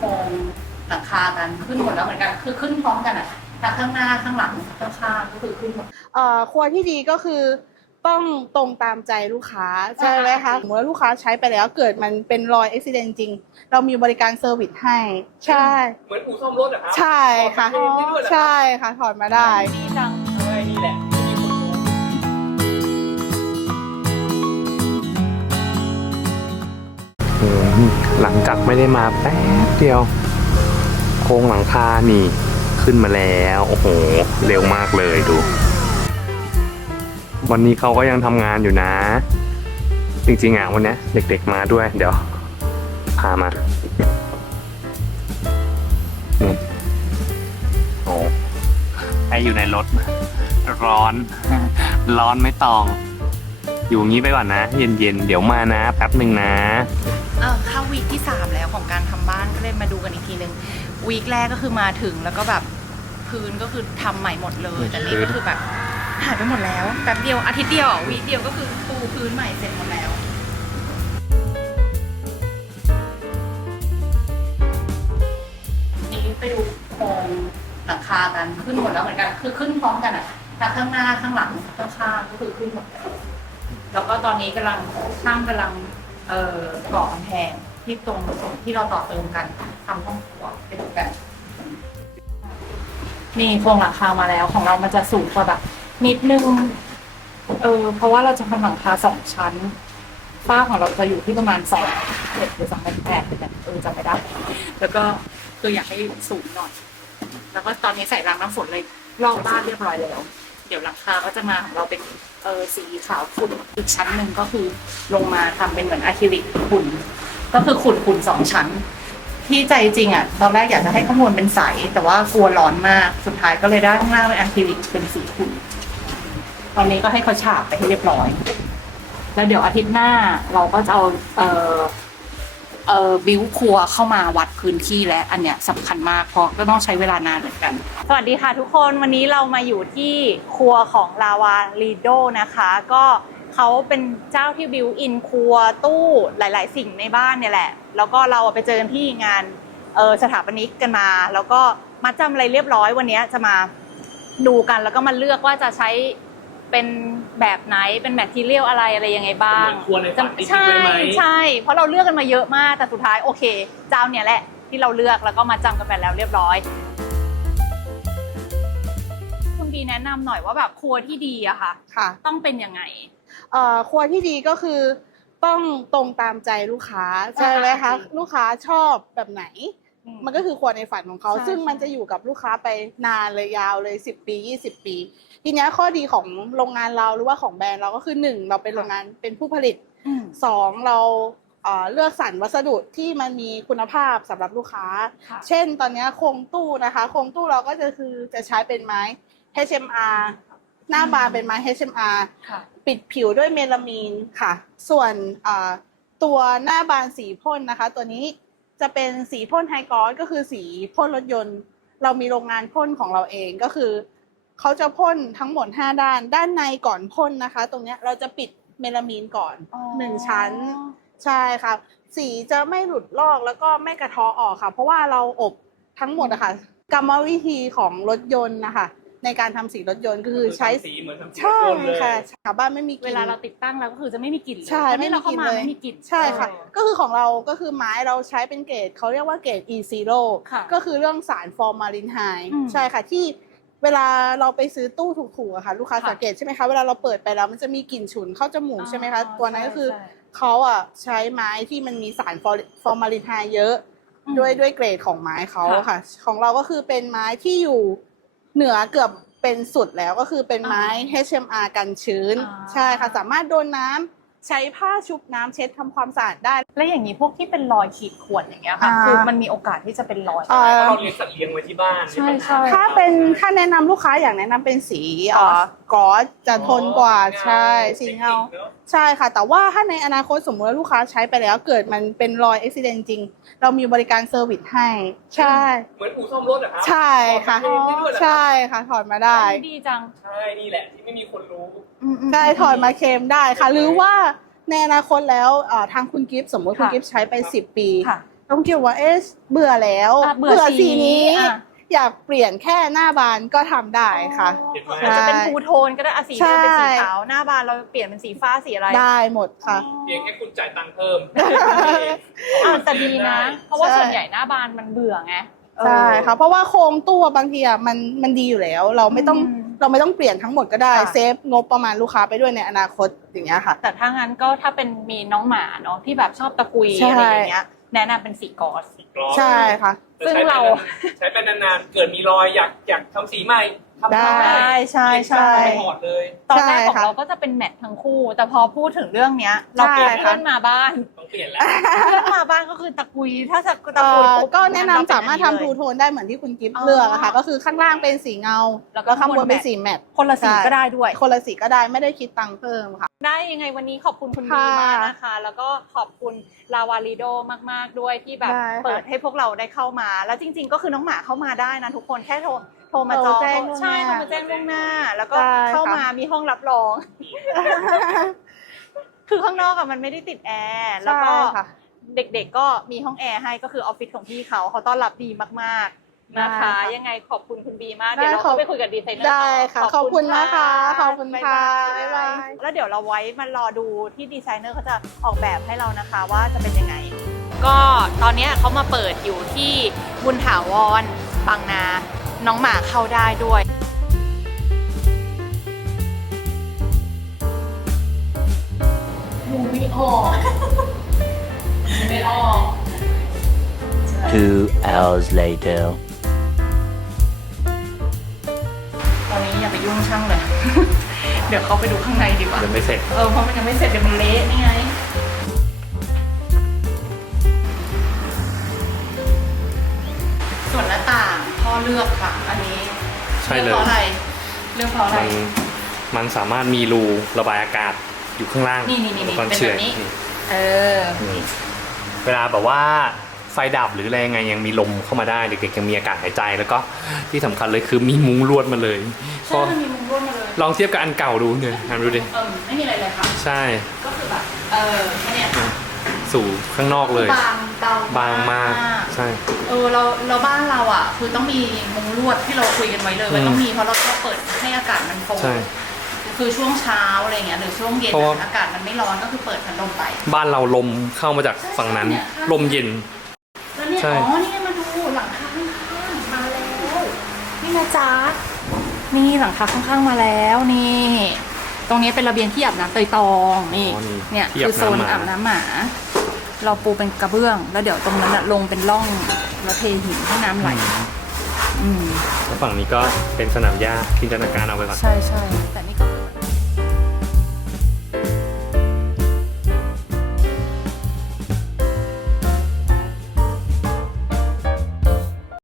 โครงหลังคากันขึ้นหมดแล้วเหมือนกัน คือขึ้นพร้อมกันอะทั้งข้างหน้าข้างหลังข้างข้างก็คือขึ้นหมด เอ่อครัวที่ดีก็คือต้องตรงตามใจลูกค้าใช่ไหมคะสมมติว่าลูกค้าใช้ไปแล้วเกิดมันเป็นรอยอุบิเหตุจริง เรามีบริการเซอร์วิสให้ ใช่ เหมือนอู่ซ่อมรถอะครัใช่ค่ะ ถอดมาเองได้ด้วยเหรอครับ ใช่ค่ะ ถอดมาได้ ดีจัง หลังจากไม่ได้มาแป๊บเดียว โครงหลังคานี่ ขึ้นมาแล้ว โอ้โห เร็วมากเลยดู วันนี้เขาก็ยังทำงานอยู่นะ จริงๆอะวันนี้เด็กๆมาด้วย เดี๋ยว พามาโอ้ไออยู่ในรถ ร้อน ร้อนไม่ตอง อยู่งี้ไปก่อนนะ เย็นๆ เดี๋ยวมานะ แป๊บหนึ่งนะ ของการทำบ้านก็เลยมาดูกันอีกทีหนึ่งวีคแรกก็คือมาถึงแล้วก็แบบพื้นก็คือทำใหม่หมดเลย แต่นี่ก็คือแบบหายไปหมดแล้วแป๊บเดียวอาทิตย์เดียวอะวีคเดียวก็คือปูพื้นใหม่เสร็จหมดแล้วนี่ไปดูโครงหลังคากันขึ้นหมดแล้วเหมือนกัน คือขึ้นพร้อมกันอะทั้งข้างหน้าข้างหลังข้างข้างก็คือขึ้นหมดแล้วแล้วก็ตอนนี้กำลังช่างกำลังเอ่อก่อกำแพง ที่ตรงที่เราต่อเติมกันทำห้องครัวไปดูกันนี่โครงหลังคามาแล้วของเรามันจะสูงกว่าแบบนิดนึงเออเพราะว่าเราจะทำหลังคาสองชั้นฝ้าของเราจะอยู่ที่ประมาณสองเจ็ดหรือสองแปดเนี่เออจำไม่ได้แล้วก็คืออยากให้สูงหน่อยแล้วก็ตอนนี้ใส่รางน้ำฝนเลยรอบบ้านเรียบร้อยแล้ว เดี๋ยวหลังคาก็จะมาของเราเป็นเออสีขาวขุ่นอีกชั้นหนึ่งก็คือลงมาทำเป็นเหมือนอะคริลิกขุ่น ก็คือขุ่นขุ่นสองชั้น ที่ใจจริงอะตอนแรกอยากจะให้ข้างบนเป็นใส แต่ว่ากลัวร้อนมากสุดท้ายก็เลยได้ข้างล่างเป็นอะคริลิกเป็นสีขุ่นตอนนี้ก็ให้เขาฉาบไปให้เรียบร้อย แล้วเดี๋ยวอาทิตย์หน้าเราก็จะเอาเออเออบิวครัวเข้ามาวัดพื้นที่และอันเนี้ยสำคัญมากเพราะก็ต้องใช้เวลานานเหมือนกัน สวัสดีค่ะทุกคนวันนี้เรามาอยู่ที่ครัวของลาวาลีโดนะคะ ก็ เขาเป็นเจ้าที่บิวอินครัวตู้หลาย ๆ สิ่งในบ้านเนี่ยแหละ แล้วก็เราไปเจอกันที่งานเออสถาปนิกกันมา แล้วก็มัดจำอะไรเรียบร้อยวันนี้จะมาดูกันแล้วก็มาเลือกว่าจะใช้เป็นแบบไหนเป็นแมททีเรียลอะไรอะไรยังไงบ้างเหมือนครัวในฝันจริงๆใช่เลยไหมใช่เพราะเราเลือกกันมาเยอะมากแต่สุดท้ายโอเค เจ้าเนี่ยแหละที่เราเลือกแล้วก็มาจำกันไปแล้วเรียบร้อยคุณบีแนะนำหน่อยว่าแบบครัวที่ดีอะค่ะค่ะต้องเป็นยังไง เอ่อครัวที่ดีก็คือต้องตรงตามใจลูกค้าใช่ไหมคะอ่าลูกค้าชอบแบบไหนมันก็คือครัวในฝันของเขา ใช่ซึ่งมันจะอยู่กับลูกค้าไปนานเลยยาวเลย10ปี20 ปี ทีเนี้ยข้อดีของโรงงานเราหรือว่าของแบรนด์เราก็คือหนึ่งเราเป็นโรงงานเป็นผู้ผลิต อืม สองเราเอ่อเลือกสรรวัสดุที่มันมีคุณภาพสำหรับลูกค้า ค่ะ เช่นตอนเนี้ยโครงตู้นะคะ โครงตู้เราก็จะคือจะใช้เป็นไม้ HMR หน้าบานเป็นไม้ HMR ค่ะปิดผิวด้วยเมลามีนค่ะ ส่วนอ่าตัวหน้าบานสีพ่นนะคะ ตัวนี้จะเป็นสีพ่นไฮกรอสก็คือสีพ่นรถยนต์ เรามีโรงงานพ่นของเราเองก็คือเขาจะพ่นทั้งหมด 5 ด้าน ด้านในก่อนพ่นนะคะ ตรงเนี้ยเราจะปิดเมลามีนก่อนอ๋อ หนึ่งชั้น ใช่ค่ะสีจะไม่หลุดลอกแล้วก็ไม่กระเทาะออกค่ะ เพราะว่าเราอบทั้งหมดอะค่ะกรรมวิธีของรถยนต์นะคะ ในการทำสีรถยนต์ก็คือใช้สีเหมือนทำสีใช่รถยนต์เลยค่ะชาวบ้านไม่มีกเวลิ่น ลาเราติดตั้งแล้วก็คือจะไม่มีกลิ่นเลยใช่ตอนนี้เราเข้ามาไม่ไม่มีมีกกลิ่ลิ่น น ใช่ค่ะเออก็คือของเราก็คือไม้เราใช้เป็นเกรดเขาเรียกว่าเกรด e zero ค่ะก็คือเรื่องสารฟอร์มาลินไฮอืมใช่ค่ะที่เวลาเราไปซื้อตู้ถูกๆอะค่ะ ลูกค้าค่ะสังเกตใช่ไหมคะเวลาเราเปิดไปแล้วมันจะมีกลิ่นฉุนเข้าจมูกใช่ไหมคะ ตัวนั้นก็คือใช่เขาอะใช้ไม้ที่มันมีสารฟอร์มาลินไฮเยอะ อืมด้วยด้วยเกรดของไม้เขาค่ะ ค่ะ ของเราก็คือเป็นไม้ที่อยู่ เหนือเกือบเป็นสุดแล้วก็คือเป็นไม้ HMR กันชื้น อ่า ใช่ค่ะ สามารถโดนน้ำ ใช้ผ้าชุบน้ำเช็ดทำความสะอาดได้ แล้วอย่างนี้พวกที่เป็นรอยขีดข่วนอย่างเงี้ยค่ะอ่า คือมันมีโอกาสที่จะเป็นรอยอ่าเพราะเราเลี้ยงสัตว์เลี้ยงไว้ที่บ้านใช่ใช่ ถ้าเป็นถ้าแนะนำลูกค้าอยากแนะนำเป็นสีเอ่อกอสจะทนกว่าใช่สีเงา ใช่ค่ะ แต่ว่าถ้าในอนาคตสมมติว่าลูกค้าใช้ไปแล้วเกิดมันเป็นรอยอุบิเหตุจริง เรามีบริการเซอร์วิสให้ ใช่ เหมือนอู่ซ่อมรถอะครัใช่ค่ะ ถอดมาเองได้ด้วยเหรอครับใช่ค่ะ ถอดมาได้ ดีจัง ใช่นี่แหละที่ไม่มีคนรู้ ได้ถอดมาเคลมได้ค่ะ หรือว่าในอนาคตแล้วเอ่อทางคุณกิฟต์สมมติคุณค่ะกิฟต์ใช้ไป10ปี ค่ะต้องคิดว่าเอ๊ะเบื่อแล้วอะเบื่อสีนี้อะ อยากเปลี่ยนแค่หน้าบานก็ทำได้ค่ะเห็นไหมอาจจะเป็นทูโทนก็ได้อะสีใช่เดิมเป็นสีขาวหน้าบานเราเปลี่ยนเป็นสีฟ้าสีอะไรได้หมดค่ะ เพียงแค่คุณจ่ายตังค์เพิ่มอะแต่ดีนะ เพราะว่าใช่ ส่วนใหญ่หน้าบานมันเบื่อไง ใช่ค่ะเพราะว่าโครงตู้บางทีอะมันมันดีอยู่แล้ว เราไม่ต้องอืม เราไม่ต้องเปลี่ยนทั้งหมดก็ได้ค่ะ เซฟงบประมาณลูกค้าไปด้วยในอนาคตอย่างเงี้ยค่ะ แต่ถ้างั้นก็ถ้าเป็นมีน้องหมาเนาะที่แบบชอบตะกุยใช่ อะไรอย่างเงี้ยแนะนำเป็นสีกอสใช่ค่ะ ซึ่งเรา ใช้ไปนานๆ เกิดมีรอยอยากอยากทำสีใหม่ ทำได้ทำใช่ใช่ใช่ไปหมดเลย ตอนแรกใช่ของค่ะเราก็จะเป็นแมททั้งคู่ แต่พอพูดถึงเรื่องเนี้ย เราเปลี่ยนใช่ค่ะ เพื่อนมาบ้านต้องเปลี่ยนแล้ว เพื่อนมาบ้านก็คือตะกุยถ้าจะตะเอ่กุยอปุ๊บก็แนะนำเเป็นสามารถทำอันทูนี้เลยโทนได้เหมือนที่คุณกิฟต์อ๋อเลือกอะค่ะ ก็คือข้างล่างเป็นสีเงา แล้วก็แล้วข้างบนเป็นข้างบนสีแมท คนละสีใช่ ก็ได้ด้วย คนละสีก็ได้ไม่ได้คิดตังค์เพิ่มค่ะ ได้ยังไงวันนี้ขอบคุณคุณค่ะบีมากนะคะ แล้วก็ขอบคุณลาวาลิโดมาก ๆ ด้วยที่แบบได้ค่ะ เปิดให้พวกเราได้เข้ามา แล้วจริง ๆ ก็คือน้องหมาเข้ามาได้นะทุกคนแค่โทร โทรมาจองโทรแจ้งล่วงหน้า ใช่โทรมาแจ้งล่วงหน้า แล้วก็ได้ค่ะเข้ามามีห้องรับรอง คือข้างนอกอะมันไม่ได้ติดแอร์แล้วก็ ใช่ค่ะ เด็กๆ ก็มีห้องแอร์ให้ก็คือออฟฟิศของพี่เขาเขาต้อนรับดีมากๆนะคะ ได้ค่ะยังไงขอบคุณคุณบีมากได้เดี๋ยวเราขอบ เข้าไปคุยกับดีไซเนอร์ได้ต่อค่ะ ขอบคุณนะคะขอบคุณค่ะบ๊ายบาบ๊ายบายยแล้วเดี๋ยวเราไว้มารอดูที่ดีไซเนอร์เขาจะออกแบบให้เรานะคะว่าจะเป็นยังไง ก็ตอนเนี้ยเขามาเปิดอยู่ที่บุญถาวรบางนา น้องหมาเข้าได้ด้วย ดูไม่ออกไม่ออก Two hours later. ตอนนี้อย่าไปยุ่งช่างเลย เดี๋ยวเขาไปดูข้างในดีกว่า ยังไม่เสร็จ เออเพราะมันยังไม่เสร็จเดี๋ยวมันเละนี่ไง เลือกค่ะ อันนี้ใช่เลยอกเพราะอะไรเลือกเพราะอะไร มันมันสามารถมีรูระบายอากาศอยู่ข้างล่างนี่นี่นี่อุปกรณ์เป็นเฉื่แบอยบนี้นี่เออ นี่เวลาแบบว่าไฟดับหรืออะไรยังไงยังมีลมเข้ามาได้เด็กๆยังมีอากาศหายใจแล้วก็ที่สำคัญเลยคือมีมุ้งลวดมาเลยใช่ก็มันมีมุมร่วมมาเลยลองเทียบกับอันเก่าดูเนี่ยทำดูดิเออไม่มีอะไรเลยค่ะ ใช่ ก็คือแบบ เออแค่เนี้ย สู่ข้างนอกเลย บางเบาบางมากใช่ เออเราเราบ้านเราอะ คือต้องมีมุงลวดที่เราคุยกันไว้เลยว่าอืมต้องมีเพราะเราชอบเปิดให้อากาศมันโฟล์ใช่ คือช่วงเช้าอะไรเงี้ยหรือช่วงเย็นเพราะว่าอะอากาศมันไม่ร้อนก็คือเปิดพัดลมไป บ้านเราลมเข้ามาจากฝั่งนั้น ใช่ใช่ลมเย็น แล้วเนี่ยใช่ อ๋อนี่ไงมาดูหลังคาข้างๆมาแล้วนี่นะจ๊ะนี่หลังคาข้างๆมาแล้วนี่ ตรงนี้เป็นระเบียงที่อาบน้ำเตยตองนี่ อ๋อนี่เนี่ยที่คือโซนอาอาบบน้ำหมาน้ำหมา เราปูเป็นกระเบื้อง แล้วเดี๋ยวตรงนั้นอะลงเป็นร่องแล้วเทหินให้น้ำไหล อืม แล้วฝั่งนี้ก็เป็นสนามหญ้าจินตนาการเอาไปก่อน ใช่ใช่แต่นี่ก็